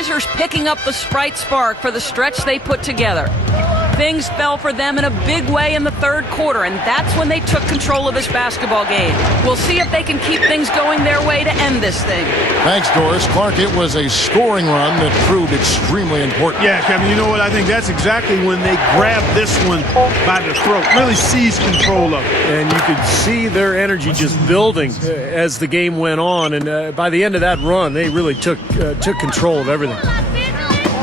Trailblazers picking up the Sprite spark for the stretch they put together. Things fell for them in a big way in the third quarter, and that's when they took control of this basketball game. We'll see if they can keep things going their way to end this thing. Thanks, Doris. Clark, it was a scoring run that proved extremely important. Yeah, Kevin, you know what? I think that's exactly when they grabbed this one by the throat, really seized control of it. And you could see their energy just building as the game went on, and by the end of that run, they really took control of everything.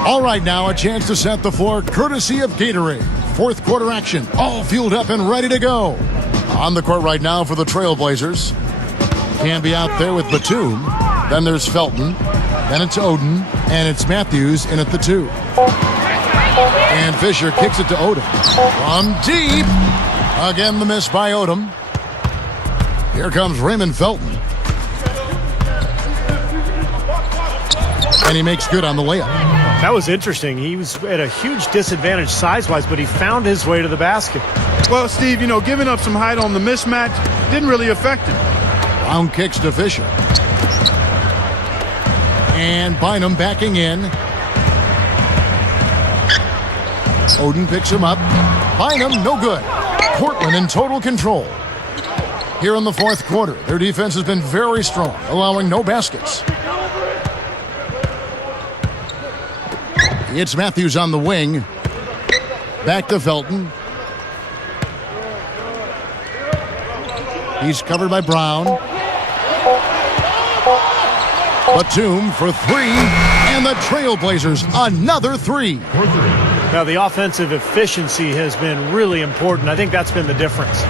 All right, now a chance to set the floor courtesy of Gatorade. Fourth quarter action, all fueled up and ready to go. On the court right now for the Trailblazers. Camby out there with Batum. Then there's Felton. Then it's Oden. And it's Matthews in at the 2. And Fisher kicks it to Odom. From deep. Again, the miss by Odom. Here comes Raymond Felton. And he makes good on the layup. That was interesting. He was at a huge disadvantage size-wise, but he found his way to the basket. Well, Steve, giving up some height on the mismatch didn't really affect him. Brown kicks to Fisher. And Bynum backing in. Oden picks him up. Bynum, no good. Portland in total control. Here in the fourth quarter, their defense has been very strong, allowing no baskets. It's Matthews on the wing. Back to Felton. He's covered by Brown. Batum for 3. And the Trailblazers, another 3. Now, the offensive efficiency has been really important. I think that's been the difference.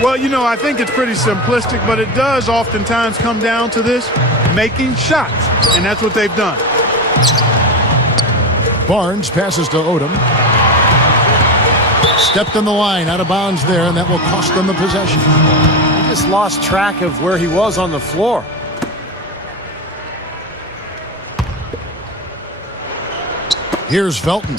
Well, I think it's pretty simplistic, but it does oftentimes come down to this, making shots. And that's what they've done. Barnes passes to Odom. Stepped in the line, out of bounds there, and that will cost them the possession. He just lost track of where he was on the floor. Here's Felton.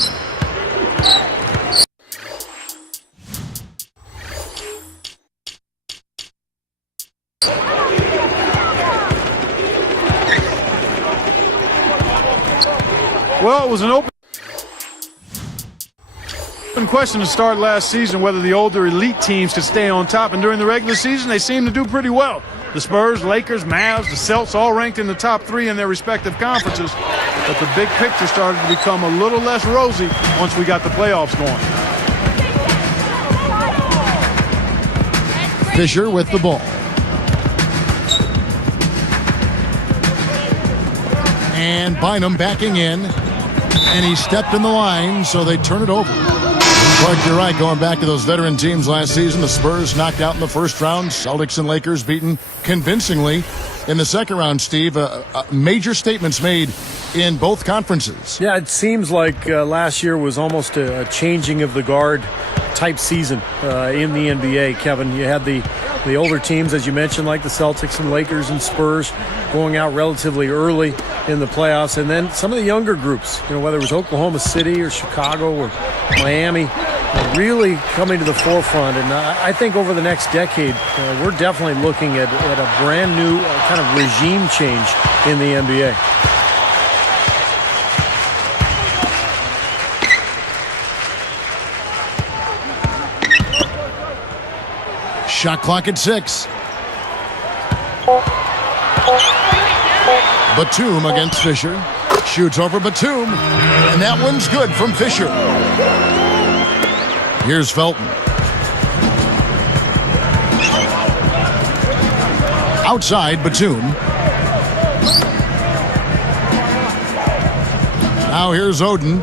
Well, it was an open question to start last season whether the older elite teams could stay on top, and during the regular season they seem to do pretty well. The Spurs, Lakers, Mavs, the Celtics all ranked in the top 3 in their respective conferences, but the big picture started to become a little less rosy once we got the playoffs going. Fisher with the ball. And Bynum backing in. And he stepped in the line, so they turn it over. Clark, you're right. Going back to those veteran teams last season, the Spurs knocked out in the first round. Celtics and Lakers beaten convincingly in the second round, Steve. Major statements made in both conferences. Yeah, it seems like last year was almost a changing of the guard type season in the NBA, Kevin. You had the older teams, as you mentioned, like the Celtics and Lakers and Spurs, going out relatively early in the playoffs, and then some of the younger groups, whether it was Oklahoma City or Chicago or Miami, really coming to the forefront. And I think over the next decade, we're definitely looking at a brand new kind of regime change in the NBA. Shot clock at 6. Batum against Fisher. Shoots over Batum. And that one's good from Fisher. Here's Felton. Outside, Batum. Now here's Oden.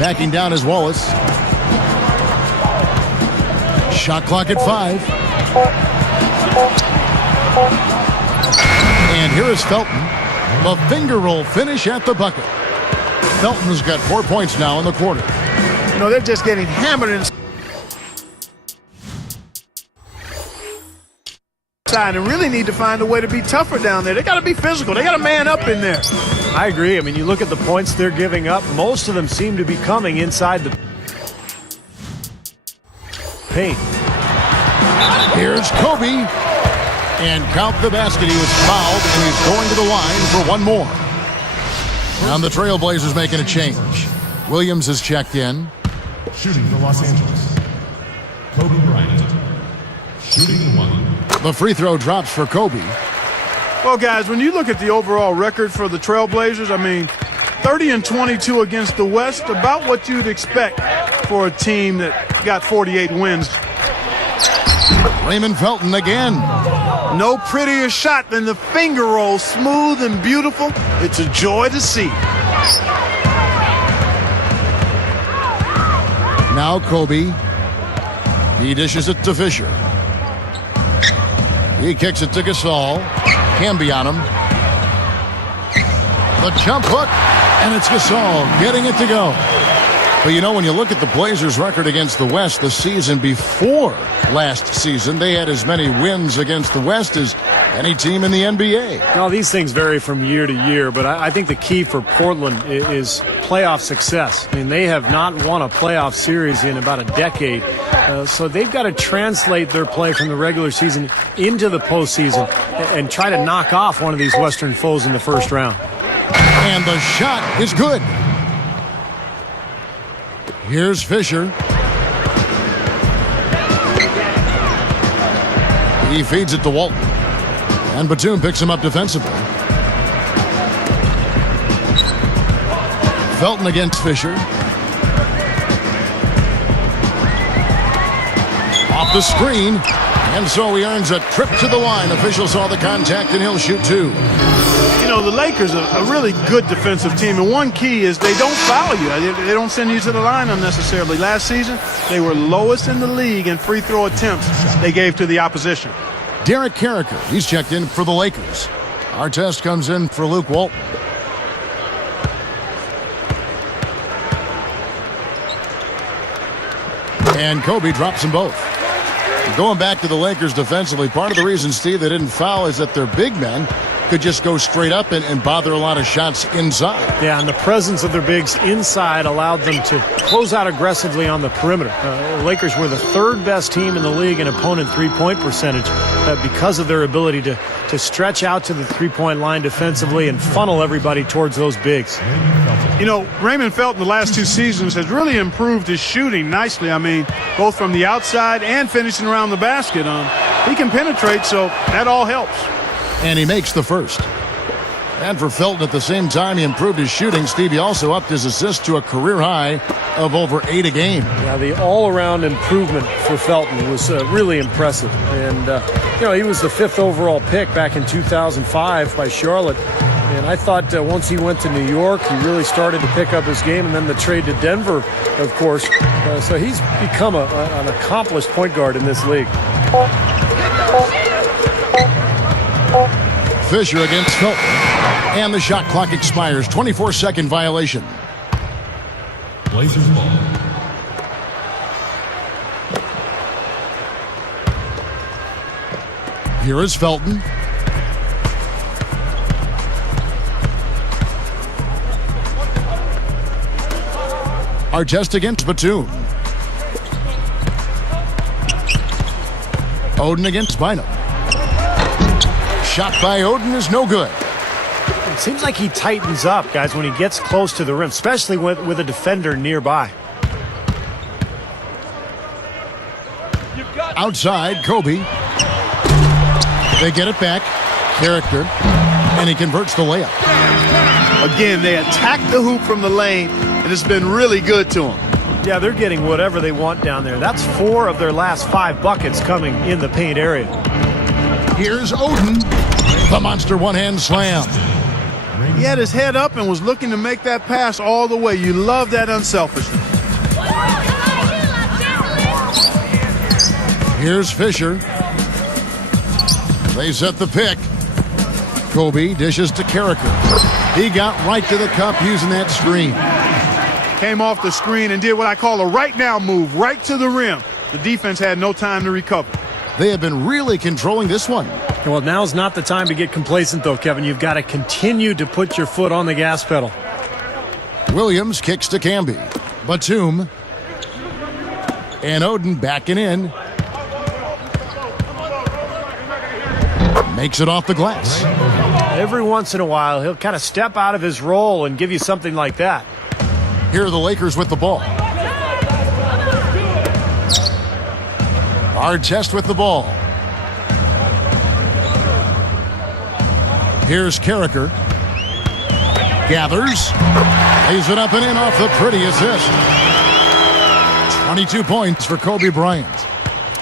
Backing down is Wallace. Shot clock at 5. And here is Felton. The finger roll finish at the bucket. Felton's got 4 points now in the quarter. They're just getting hammered inside and really need to find a way to be tougher down there. They got to be physical. They got to man up in there. I agree. I mean, you look at the points they're giving up. Most of them seem to be coming inside the paint. Here's Kobe. And count the basket. He was fouled, and he's going to the line for one more. And the Trailblazers making a change. Williams has checked in. Shooting for Los Angeles, Kobe Bryant. Shooting one. The free throw drops for Kobe. Well, guys, when you look at the overall record for the Trailblazers, I mean, 30-22 against the West, about what you'd expect for a team that got 48 wins. Raymond Felton again. No prettier shot than the finger roll, smooth and beautiful. It's a joy to see. Now Kobe. He dishes it to Fisher. He kicks it to Gasol. Camby on him. The jump hook, and it's Gasol getting it to go. But you know, when you look at the Blazers' record against the West the season before last season, they had as many wins against the West as any team in the NBA. Now, these things vary from year to year, but I think the key for Portland is playoff success. I mean, they have not won a playoff series in about a decade, so they've got to translate their play from the regular season into the postseason and try to knock off one of these Western foes in the first round. And the shot is good. Here's Fisher. He feeds it to Walton. And Batum picks him up defensively. Felton against Fisher. Off the screen. And so he earns a trip to the line. Official saw the contact and he'll shoot two. You know, the Lakers are a really good defensive team, and one key is they don't foul you. They don't send you to the line unnecessarily. Last season, they were lowest in the league in free throw attempts they gave to the opposition. Derek Carricker, he's checked in for the Lakers. Artest comes in for Luke Walton. And Kobe drops them both. Going back to the Lakers defensively, part of the reason, Steve, they didn't foul is that their big men could just go straight up and bother a lot of shots inside. Yeah, and the presence of their bigs inside allowed them to close out aggressively on the perimeter. The Lakers were the third best team in the league in opponent three-point percentage because of their ability to stretch out to the three-point line defensively and funnel everybody towards those bigs. You know, Raymond Felton the last two seasons has really improved his shooting nicely. I mean, both from the outside and finishing around the basket. He can penetrate, so that all helps. And he makes the first. And for Felton at the same time, he improved his shooting. Stevie also upped his assist to a career high of over 8 a game. Yeah, the all-around improvement for Felton was really impressive. And, you know, he was the 5th overall pick back in 2005 by Charlotte. And I thought once he went to New York, he really started to pick up his game. And then the trade to Denver, of course. So he's become an accomplished point guard in this league. Fisher against Felton. And the shot clock expires. 24-second violation. Blazers ball. Here is Felton. Artest against Batum. Oden against Bynum. Shot by Oden is no good. It seems like he tightens up, guys, when he gets close to the rim, especially with a defender nearby. Outside, Kobe. They get it back. Character. And he converts the layup. Again, they attack the hoop from the lane, and it's been really good to them. Yeah, they're getting whatever they want down there. That's 4 of their last 5 buckets coming in the paint area. Here's Oden. The monster one-hand slam. He had his head up and was looking to make that pass all the way. You love that unselfishness. Here's Fisher. They set the pick. Kobe dishes to Carricker. He got right to the cup using that screen. Came off the screen and did what I call a right now move, right to the rim. The defense had no time to recover. They have been really controlling this one. Well, now's not the time to get complacent, though, Kevin. You've got to continue to put your foot on the gas pedal. Williams kicks to Camby. Batum. And Oden backing in. Fakes it off the glass. Every once in a while, he'll kind of step out of his role and give you something like that. Here are the Lakers with the ball. Artest with the ball. Here's Carricker. Gathers. Lays it up and in off the pretty assist. 22 points for Kobe Bryant.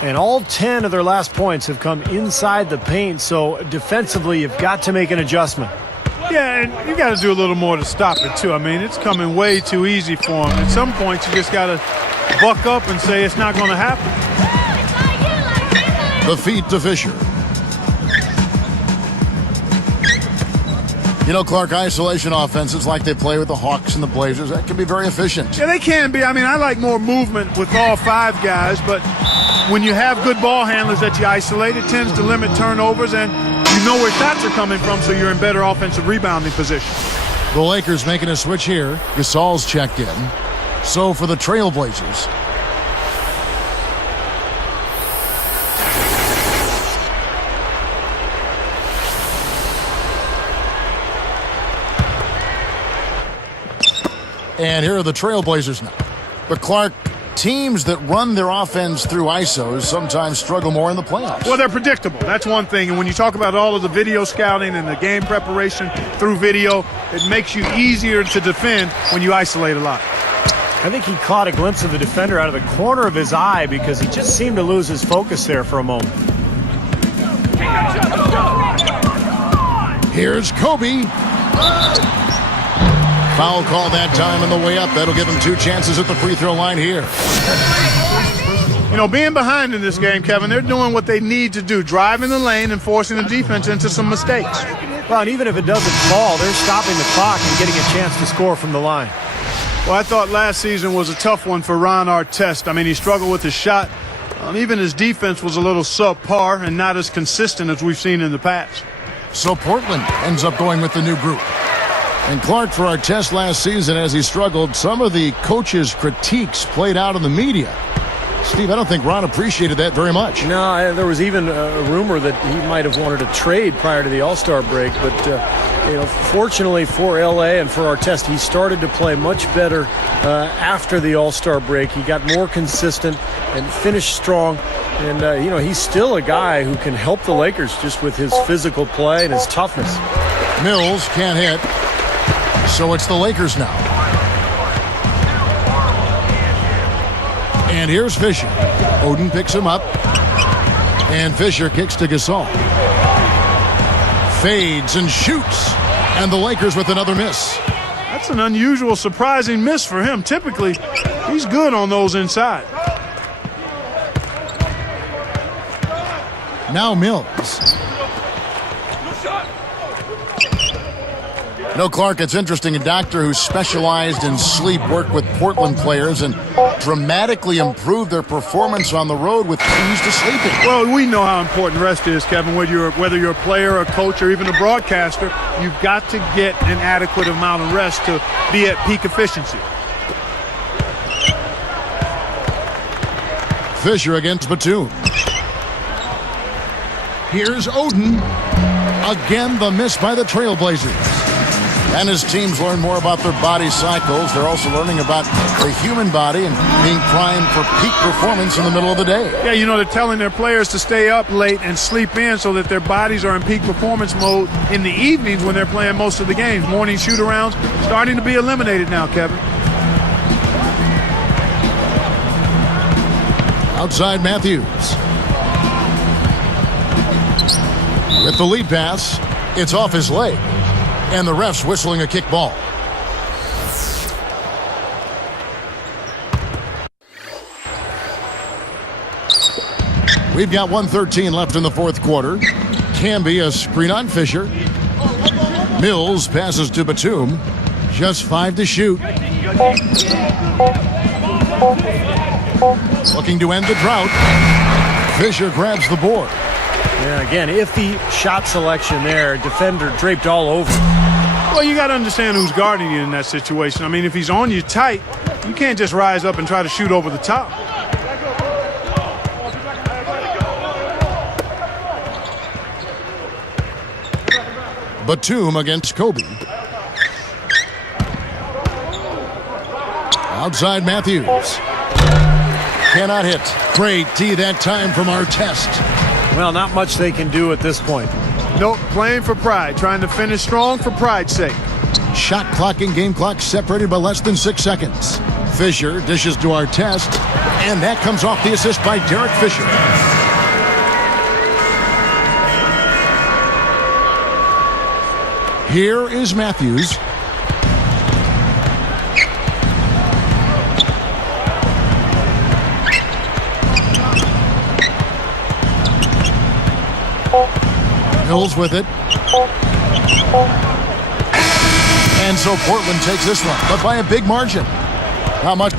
And all 10 of their last points have come inside the paint, so defensively you've got to make an adjustment. Yeah, and you got to do a little more to stop it, too. I mean, it's coming way too easy for him. At some points, you just got to buck up and say it's not going to happen. The feed to Fisher. You know, Clark, isolation offenses like they play with the Hawks and the Blazers, that can be very efficient. Yeah, they can be. I mean, I like more movement with all 5 guys, but when you have good ball handlers that you isolate, it tends to limit turnovers, and you know where shots are coming from, so you're in better offensive rebounding position. The Lakers making a switch here. Gasol's checked in. So for the Trailblazers, and here are the Trailblazers now. But Clark, teams that run their offense through ISOs sometimes struggle more in the playoffs. Well, they're predictable. That's one thing. And when you talk about all of the video scouting and the game preparation through video, it makes you easier to defend when you isolate a lot. I think he caught a glimpse of the defender out of the corner of his eye because he just seemed to lose his focus there for a moment. Here's Kobe. Foul call that time on the way up. That'll give him 2 chances at the free throw line here. You know, being behind in this game, Kevin, they're doing what they need to do, driving the lane and forcing the defense into some mistakes. Well, and even if it doesn't fall, they're stopping the clock and getting a chance to score from the line. Well, I thought last season was a tough one for Ron Artest. I mean, he struggled with his shot. Even his defense was a little subpar and not as consistent as we've seen in the past. So Portland ends up going with the new group. And Clark, for Artest last season as he struggled, some of the coaches' critiques played out in the media. Steve, I don't think Ron appreciated that very much. No, there was even a rumor that he might have wanted to trade prior to the All-Star break. But, fortunately for L.A. and for Artest, he started to play much better after the All-Star break. He got more consistent and finished strong. And, he's still a guy who can help the Lakers just with his physical play and his toughness. Mills can't hit. So it's the Lakers now. And here's Fisher. Oden picks him up. And Fisher kicks to Gasol. Fades and shoots. And the Lakers with another miss. That's an unusual, surprising miss for him. Typically, he's good on those inside. Now Mills. No, Clark, it's interesting. A doctor who specialized in sleep worked with Portland players and dramatically improved their performance on the road with keys to sleeping. Well, we know how important rest is, Kevin. Whether you're a player, a coach, or even a broadcaster, you've got to get an adequate amount of rest to be at peak efficiency. Fisher against Batum. Here's Oden. Again, the miss by the Trailblazers. And as teams learn more about their body cycles, they're also learning about the human body and being primed for peak performance in the middle of the day. Yeah, they're telling their players to stay up late and sleep in so that their bodies are in peak performance mode in the evenings when they're playing most of the games. Morning shoot-arounds starting to be eliminated now, Kevin. Outside Matthews. With the lead pass, it's off his leg. And the ref's whistling a kick ball. We've got 1:13 left in the fourth quarter. Camby, a screen on Fisher. Mills passes to Batum. Just 5 to shoot. Looking to end the drought. Fisher grabs the board. Yeah, again, iffy shot selection there. Defender draped all over. Well, you got to understand who's guarding you in that situation. I mean, if he's on you tight, you can't just rise up and try to shoot over the top. Batum against Kobe. Outside Matthews. Cannot hit. Great D that time from Artest. Well, not much they can do at this point. Nope, playing for pride, trying to finish strong for pride's sake. Shot clock and game clock separated by less than 6 seconds. Fisher dishes to Artest, and that comes off the assist by Derek Fisher. Here is Matthews. Mills with it. And so Portland takes this one, but by a big margin. Not much.